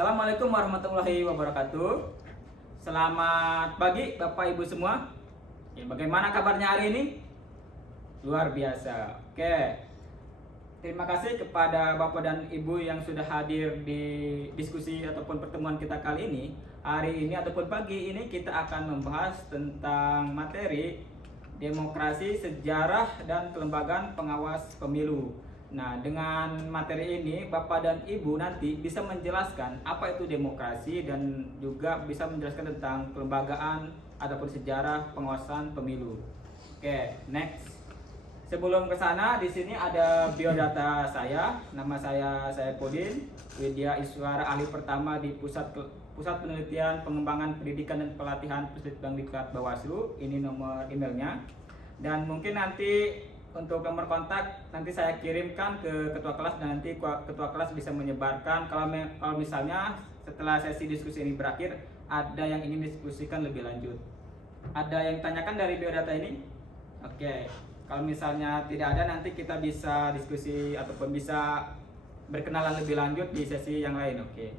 Assalamualaikum warahmatullahi wabarakatuh. Selamat pagi Bapak Ibu semua. Bagaimana kabarnya hari ini? Luar biasa. Oke. Terima kasih kepada Bapak dan Ibu yang sudah hadir di diskusi ataupun pertemuan kita kali ini. Hari ini ataupun pagi ini kita akan membahas tentang materi demokrasi, sejarah, dan kelembagaan pengawas pemilu. Nah, dengan materi ini Bapak dan Ibu nanti bisa menjelaskan apa itu demokrasi dan juga bisa menjelaskan tentang kelembagaan ataupun sejarah pengawasan pemilu. Oke, next. Sebelum ke sana, di sini ada biodata saya. Nama saya Saipudin Widya Iswara, ahli pertama di Pusat Penelitian Pengembangan Pendidikan dan Pelatihan Pusdikbangdiklat Bawaslu. Ini nomor emailnya. Dan mungkin nanti untuk nomor kontak nanti saya kirimkan ke ketua kelas, dan nanti ketua kelas bisa menyebarkan kalau misalnya setelah sesi diskusi ini berakhir ada yang ingin diskusikan lebih lanjut. Ada yang tanyakan dari biodata ini? Oke. Kalau misalnya tidak ada, nanti kita bisa diskusi ataupun bisa berkenalan lebih lanjut di sesi yang lain. Oke.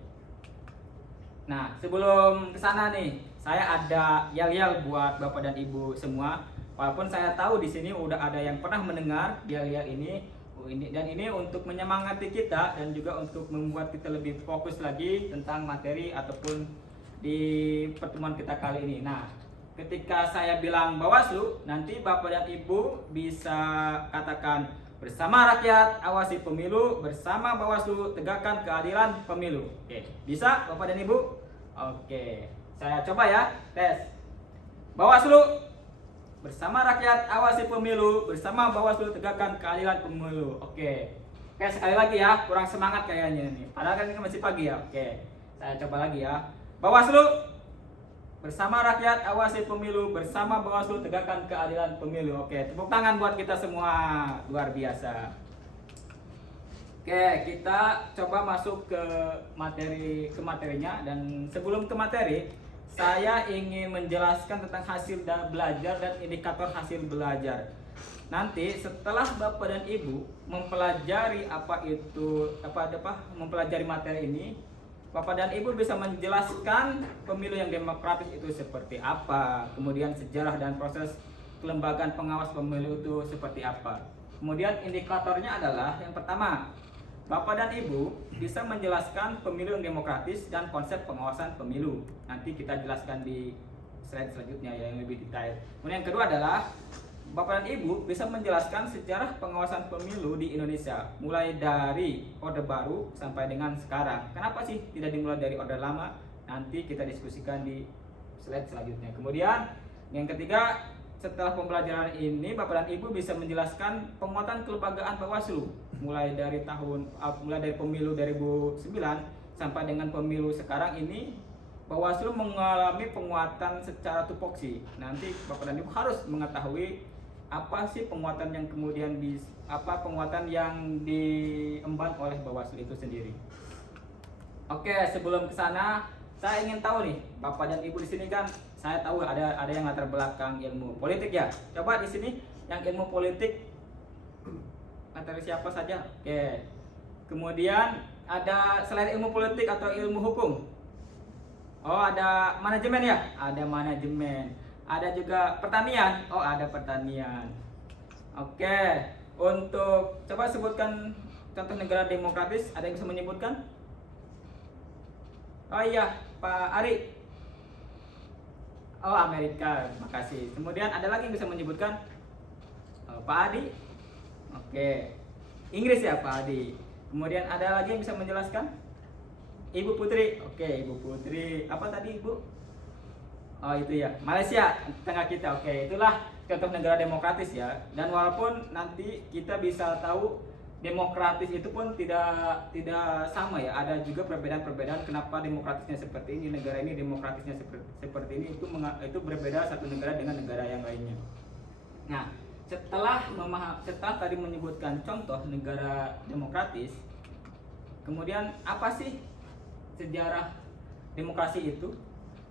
Nah, sebelum kesana nih, saya ada yel-yel buat Bapak dan Ibu semua. Walaupun saya tahu di sini udah ada yang pernah mendengar yel-yel ini, dan ini untuk menyemangati kita dan juga untuk membuat kita lebih fokus lagi tentang materi ataupun di pertemuan kita kali ini. Nah, ketika saya bilang Bawaslu, nanti Bapak dan Ibu bisa katakan bersama rakyat awasi pemilu, bersama Bawaslu tegakkan keadilan pemilu. Oke, bisa Bapak dan Ibu? Oke, saya coba ya, tes. Bawaslu bersama rakyat awasi pemilu, bersama Bawaslu tegakkan keadilan pemilu. Oke, sekali lagi ya, kurang semangat kayaknya nih. Padahal kan ini masih pagi ya. Oke, saya coba lagi ya. Bawaslu bersama rakyat awasi pemilu, bersama Bawaslu tegakkan keadilan pemilu. Oke, tepuk tangan buat kita semua. Luar biasa. Oke, kita coba masuk ke materinya, dan sebelum ke materi, saya ingin menjelaskan tentang hasil belajar dan indikator hasil belajar. Nanti setelah Bapak dan Ibu mempelajari mempelajari materi ini, Bapak dan Ibu bisa menjelaskan pemilu yang demokratis itu seperti apa, kemudian sejarah dan proses kelembagaan pengawas pemilu itu seperti apa. Kemudian indikatornya adalah yang pertama, Bapak dan Ibu bisa menjelaskan pemilu yang demokratis dan konsep pengawasan pemilu. Nanti kita jelaskan di slide selanjutnya yang lebih detail. Kemudian yang kedua adalah Bapak dan Ibu bisa menjelaskan sejarah pengawasan pemilu di Indonesia, mulai dari Orde Baru sampai dengan sekarang. Kenapa sih tidak dimulai dari Orde Lama? Nanti kita diskusikan di slide selanjutnya. Kemudian yang ketiga, setelah pembelajaran ini Bapak dan Ibu bisa menjelaskan penguatan kelembagaan Bawaslu mulai dari pemilu 2009 sampai dengan pemilu sekarang ini. Bawaslu mengalami penguatan secara tupoksi. Nanti Bapak dan Ibu harus mengetahui apa sih penguatan yang kemudian penguatan yang diemban oleh Bawaslu itu sendiri. Oke, sebelum ke sana saya ingin tahu nih, Bapak dan Ibu di sini kan saya tahu ada yang latar belakang ilmu politik ya. Coba di sini yang ilmu politik materi siapa saja? Oke. Kemudian ada selain ilmu politik atau ilmu hukum? Oh, ada manajemen ya? Ada manajemen. Ada juga pertanian. Oh, ada pertanian. Oke. Untuk coba sebutkan contoh negara demokratis, ada yang bisa menyebutkan? Oh iya, Pak Ari. Oh, Amerika. Makasih. Kemudian ada lagi yang bisa menyebutkan? Pak Adi. Oke. Inggris ya Pak Adi. Kemudian ada lagi yang bisa menjelaskan? Ibu Putri. Oke, Ibu Putri. Apa tadi Ibu? Oh, itu ya. Malaysia, tengah kita. Oke, itulah contoh negara demokratis ya. Dan walaupun nanti kita bisa tahu demokratis itu pun tidak sama ya. Ada juga perbedaan-perbedaan kenapa demokratisnya seperti ini, negara ini demokratisnya seperti ini. Itu berbeda satu negara dengan negara yang lainnya. Nah, setelah tadi menyebutkan contoh negara demokratis, kemudian apa sih sejarah demokrasi itu?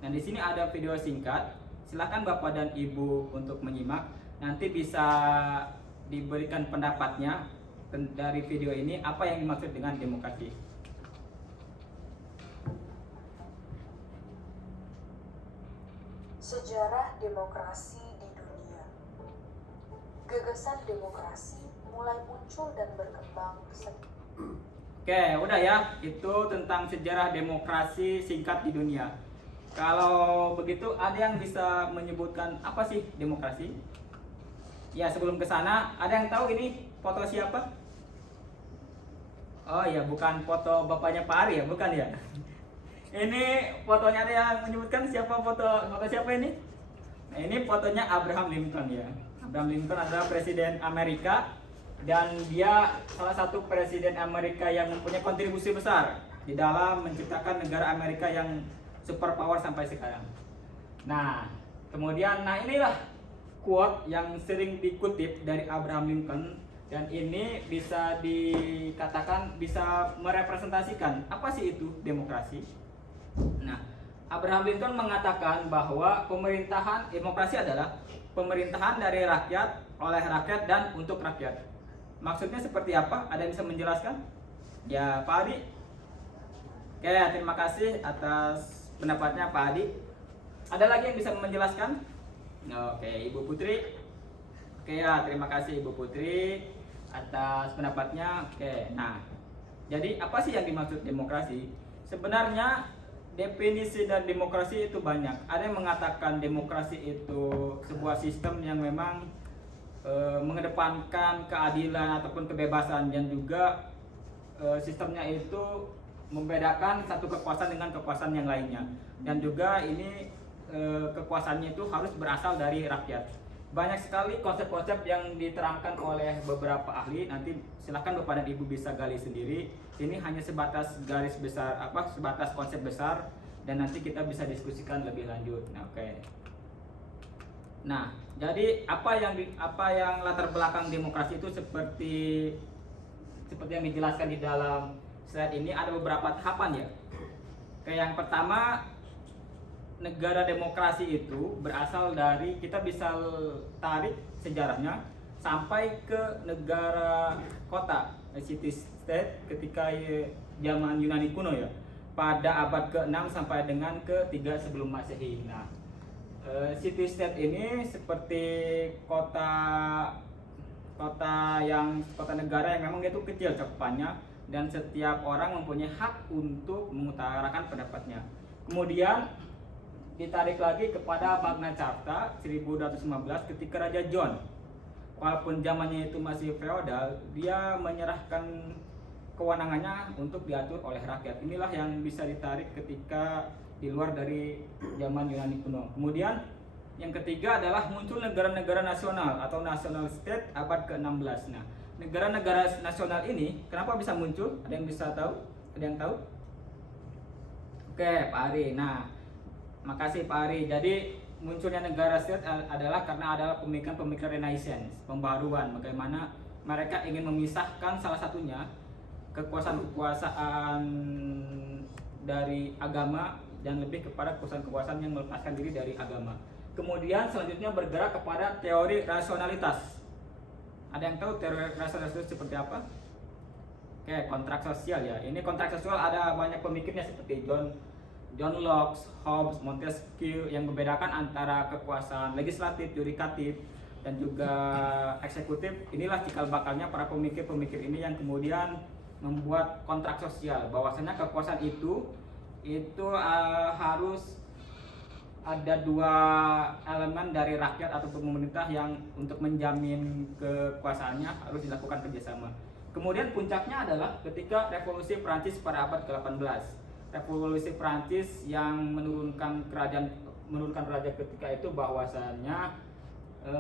Nah, di sini ada video singkat. Silakan Bapak dan Ibu untuk menyimak. Nanti bisa diberikan pendapatnya dari video ini, apa yang dimaksud dengan demokrasi. Sejarah demokrasi di dunia. Gagasan demokrasi mulai muncul dan berkembang Oke, udah ya. Itu tentang sejarah demokrasi singkat di dunia. Kalau begitu, ada yang bisa menyebutkan apa sih demokrasi? Ya, sebelum ke sana, ada yang tahu ini foto siapa? Oh ya, bukan foto bapaknya Pak Ari ya, bukan ya? Ini fotonya, ada yang menyebutkan foto siapa ini? Nah, ini fotonya Abraham Lincoln ya. Abraham Lincoln adalah presiden Amerika, dan dia salah satu presiden Amerika yang mempunyai kontribusi besar di dalam menciptakan negara Amerika yang superpower sampai sekarang. Nah, kemudian inilah quote yang sering dikutip dari Abraham Lincoln, dan ini bisa dikatakan bisa merepresentasikan apa sih itu demokrasi. Nah, Abraham Lincoln mengatakan bahwa pemerintahan demokrasi adalah pemerintahan dari rakyat, oleh rakyat, dan untuk rakyat. Maksudnya seperti apa? Ada yang bisa menjelaskan? Ya, Pak Adi. Oke, terima kasih atas pendapatnya Pak Adi. Ada lagi yang bisa menjelaskan? Oke, Ibu Putri. Oke ya, terima kasih Ibu Putri atas pendapatnya. Oke, nah, jadi apa sih yang dimaksud demokrasi? Sebenarnya definisi dan demokrasi itu banyak. Ada yang mengatakan demokrasi itu sebuah sistem yang memang mengedepankan keadilan ataupun kebebasan, dan juga sistemnya itu membedakan satu kekuasaan dengan kekuasaan yang lainnya, dan juga ini kekuasaannya itu harus berasal dari rakyat. Banyak sekali konsep-konsep yang diterangkan oleh beberapa ahli. Nanti silahkan Bapak dan Ibu bisa gali sendiri. Ini hanya sebatas garis besar, sebatas konsep besar, dan nanti kita bisa diskusikan lebih lanjut. Nah, oke. Nah, jadi apa yang latar belakang demokrasi itu seperti yang dijelaskan di dalam slide ini, ada beberapa tahapan ya. Kayak yang pertama, negara demokrasi itu berasal dari, kita bisa tarik sejarahnya sampai ke negara kota, city state, ketika zaman Yunani kuno ya, pada abad ke-6 sampai dengan ke-3 sebelum Masehi. Nah, city state ini seperti kota negara yang memang dia itu kecil cakupannya, dan setiap orang mempunyai hak untuk mengutarakan pendapatnya. Kemudian ditarik lagi kepada Magna Carta 1215 ketika Raja John, walaupun zamannya itu masih feodal, dia menyerahkan kewenangannya untuk diatur oleh rakyat. Inilah yang bisa ditarik ketika di luar dari zaman Yunani kuno. Kemudian yang ketiga adalah muncul negara-negara nasional atau national state abad ke-16. Nah, negara-negara nasional ini kenapa bisa muncul? Ada yang bisa tahu? Ada yang tahu? Oke, Pak Ari. Nah, makasih Pak Ari. Jadi munculnya negara state adalah karena adalah pemikiran Renaissance, pembaruan, bagaimana mereka ingin memisahkan salah satunya kekuasaan dari agama, dan lebih kepada kekuasaan yang melepaskan diri dari agama. Kemudian selanjutnya bergerak kepada teori rasionalitas. Ada yang tahu teori rasionalitas seperti apa? Oke, kontrak sosial ya. Ini kontrak sosial ada banyak pemikirnya seperti John Locke, Hobbes, Montesquieu, yang membedakan antara kekuasaan legislatif, yudikatif, dan juga eksekutif. Inilah cikal bakalnya para pemikir-pemikir ini yang kemudian membuat kontrak sosial, bahwasanya kekuasaan itu harus ada dua elemen dari rakyat atau pemerintah yang untuk menjamin kekuasaannya harus dilakukan kerjasama. Kemudian puncaknya adalah ketika revolusi Prancis pada abad ke-18. Revolusi Prancis yang menurunkan raja ketika itu, bahwasannya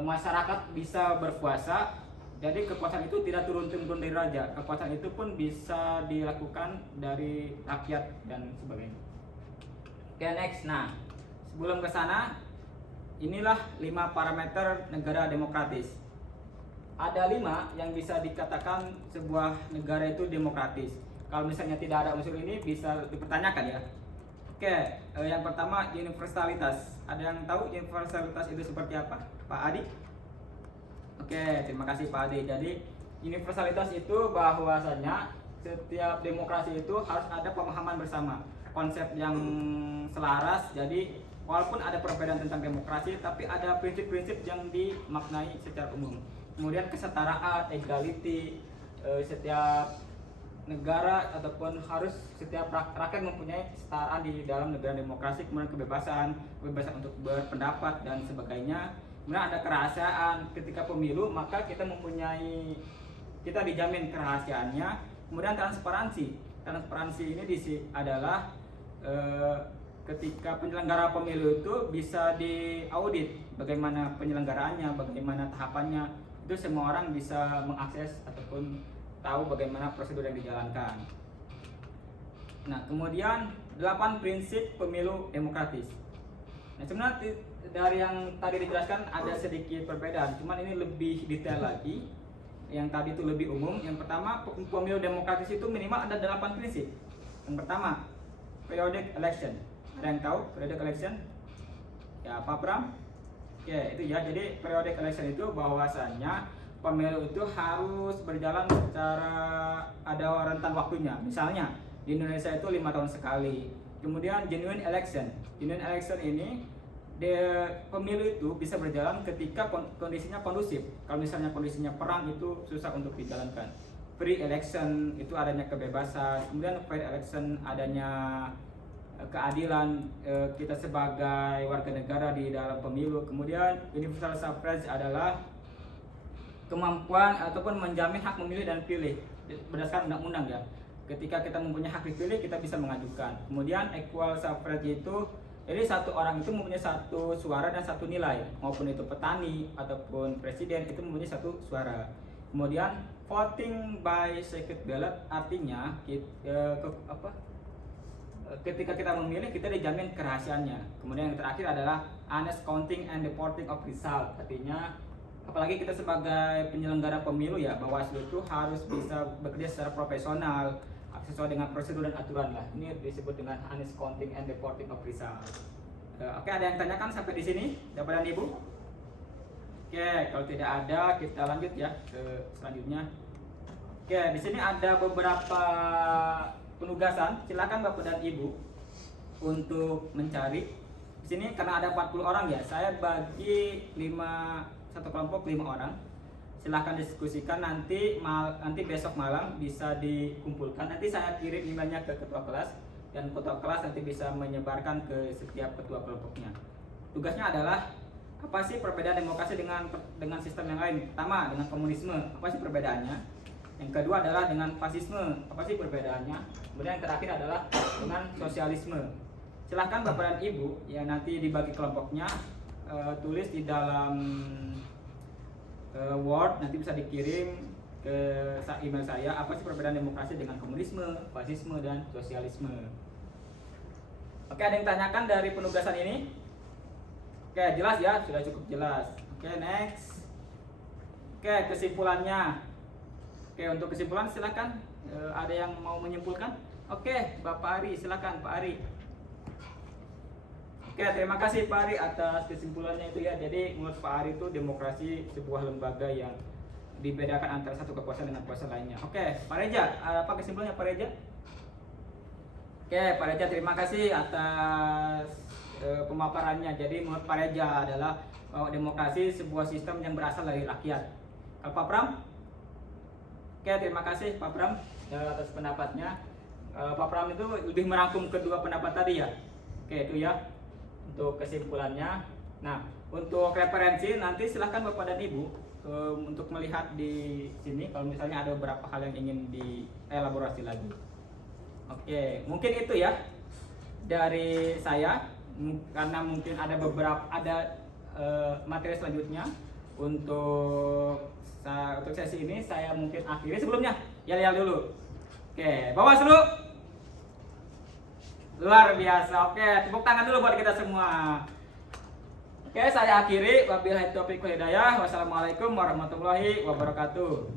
masyarakat bisa berkuasa. Jadi kekuasaan itu tidak turun-temurun dari raja, kekuasaan itu pun bisa dilakukan dari rakyat dan sebagainya. Oke, next. Nah, sebelum ke sana, inilah 5 parameter negara demokratis. Ada 5 yang bisa dikatakan sebuah negara itu demokratis. Kalau misalnya tidak ada unsur ini bisa dipertanyakan ya. Oke, yang pertama universalitas. Ada yang tahu universalitas itu seperti apa, Pak Adi? Oke, terima kasih Pak Adi. Jadi universalitas itu bahwasanya setiap demokrasi itu harus ada pemahaman bersama, konsep yang selaras. Jadi walaupun ada perbedaan tentang demokrasi, tapi ada prinsip-prinsip yang dimaknai secara umum. Kemudian kesetaraan, equality, setiap negara ataupun harus setiap rakyat mempunyai kesetaraan di dalam negara demokrasi, kemudian kebebasan untuk berpendapat dan sebagainya. Kemudian ada kerahasiaan ketika pemilu, maka kita dijamin kerahasiaannya. Kemudian transparansi ini adalah ketika penyelenggara pemilu itu bisa diaudit bagaimana penyelenggaraannya, bagaimana tahapannya, itu semua orang bisa mengakses ataupun tahu bagaimana prosedur yang dijalankan. Nah, kemudian 8 prinsip pemilu demokratis. Nah, sebenarnya dari yang tadi dijelaskan ada sedikit perbedaan, cuman ini lebih detail lagi. Yang tadi itu lebih umum. Yang pertama, pemilu demokratis itu minimal ada 8 prinsip. Yang pertama, periodic election. Ada yang tahu periodic election? Ya, Pak Pram? Oke, itu ya. Jadi periodic election itu bahwasannya pemilu itu harus berjalan secara ada rentan waktunya. Misalnya di Indonesia itu 5 tahun sekali. Kemudian genuine election ini pemilu itu bisa berjalan ketika kondisinya kondusif. Kalau misalnya kondisinya perang itu susah untuk dijalankan. Free election itu adanya kebebasan. Kemudian fair election adanya keadilan kita sebagai warga negara di dalam pemilu. Kemudian universal suffrage adalah kemampuan ataupun menjamin hak memilih dan pilih berdasarkan undang-undang ya. Ketika kita mempunyai hak dipilih, kita bisa mengajukan. Kemudian equal suffrage itu jadi satu orang itu mempunyai satu suara dan satu nilai, maupun itu petani ataupun presiden itu mempunyai satu suara. Kemudian voting by secret ballot artinya ketika kita memilih kita dijamin kerahasiaannya. Kemudian yang terakhir adalah honest counting and reporting of result. Artinya apalagi kita sebagai penyelenggara pemilu ya, Bawaslu itu harus bisa bekerja secara profesional sesuai dengan prosedur dan aturan lah. Ini disebut dengan honest counting and reporting of result. Oke, ada yang tanyakan sampai di sini, Bapak dan Ibu? Oke, kalau tidak ada kita lanjut ya ke selanjutnya. Oke, di sini ada beberapa penugasan. Silakan Bapak dan Ibu untuk mencari. Di sini karena ada 40 orang ya, saya bagi satu kelompok 5 orang. Silahkan diskusikan nanti besok malam bisa dikumpulkan. Nanti saya kirim emailnya ke ketua kelas dan ketua kelas nanti bisa menyebarkan ke setiap ketua kelompoknya. Tugasnya adalah apa sih perbedaan demokrasi dengan sistem yang lain? Pertama, dengan komunisme, apa sih perbedaannya? Yang kedua adalah dengan fasisme, apa sih perbedaannya? Kemudian yang terakhir adalah dengan sosialisme. Silahkan Bapak dan Ibu ya nanti dibagi kelompoknya, tulis di dalam Word, nanti bisa dikirim ke email saya apa sih perbedaan demokrasi dengan komunisme, fasisme, dan sosialisme. Oke, ada yang tanyakan dari penugasan ini? Oke, jelas ya, sudah cukup jelas. Oke, next. Oke, kesimpulannya. Oke, untuk kesimpulan silakan. Ada yang mau menyimpulkan? Oke, Bapak Ari, silakan Pak Ari. Oke, terima kasih Pak Ari atas kesimpulannya itu ya. Jadi menurut Pak Ari itu demokrasi sebuah lembaga yang dibedakan antara satu kekuasaan dengan kekuasaan lainnya. Oke, Pak Reja, apa kesimpulannya Pak Reja? Oke, Pak Reja terima kasih atas pemaparannya. Jadi menurut Pak Reja adalah bahwa demokrasi sebuah sistem yang berasal dari rakyat. Kalau Pak Pram? Oke, terima kasih Pak Pram atas pendapatnya. Pak Pram itu lebih merangkum kedua pendapat tadi ya. Oke, itu ya untuk kesimpulannya. Nah, untuk referensi nanti silahkan Bapak dan Ibu untuk melihat di sini kalau misalnya ada beberapa hal yang ingin dielaborasi lagi. Oke, mungkin itu ya dari saya, karena mungkin ada materi selanjutnya untuk sesi ini saya mungkin akhiri. Sebelumnya yel-yel dulu. Oke, Bawaslu luar biasa. Oke, tepuk tangan dulu buat kita semua. Oke, saya akhiri. Wabillahi taufiq wal hidayah. Wassalamualaikum warahmatullahi wabarakatuh.